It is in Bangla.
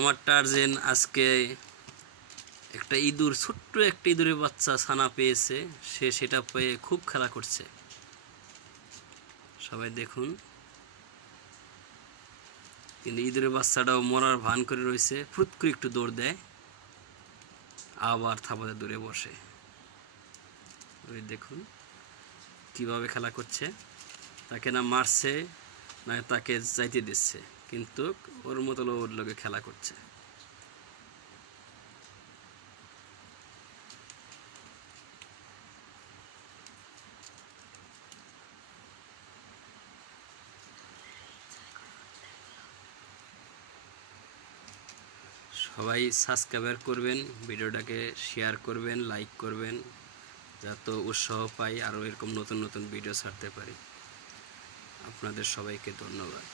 আমার টার্জেন আজকে একটা ইঁদুর, ছোট্ট একটা ইঁদুরের বাচ্চা ছানা পেয়েছে। সে সেটা পেয়ে খুব খেলা করছে। সবাই দেখুন। কিন্তু ইঁদুরের বাচ্চাটাও মরার ভান করে রয়েছে। ফুট করে একটু দৌড় দেয়। আবার থাপাতে দূরে বসে। ওই দেখুন কীভাবে খেলা করছে। তাকে না মারছে, না তাকে যাইতে দিচ্ছে। কিন্তু ওর মতো ওর লোকে খেলা করছে। সবাই সাবস্ক্রাইবার করবেন, ভিডিওটাকে শেয়ার করবেন, লাইক করবেন, যাতে উৎসাহ পাই আরও এরকম নতুন নতুন ভিডিও ছাড়তে পারি। আপনাদের সবাইকে ধন্যবাদ।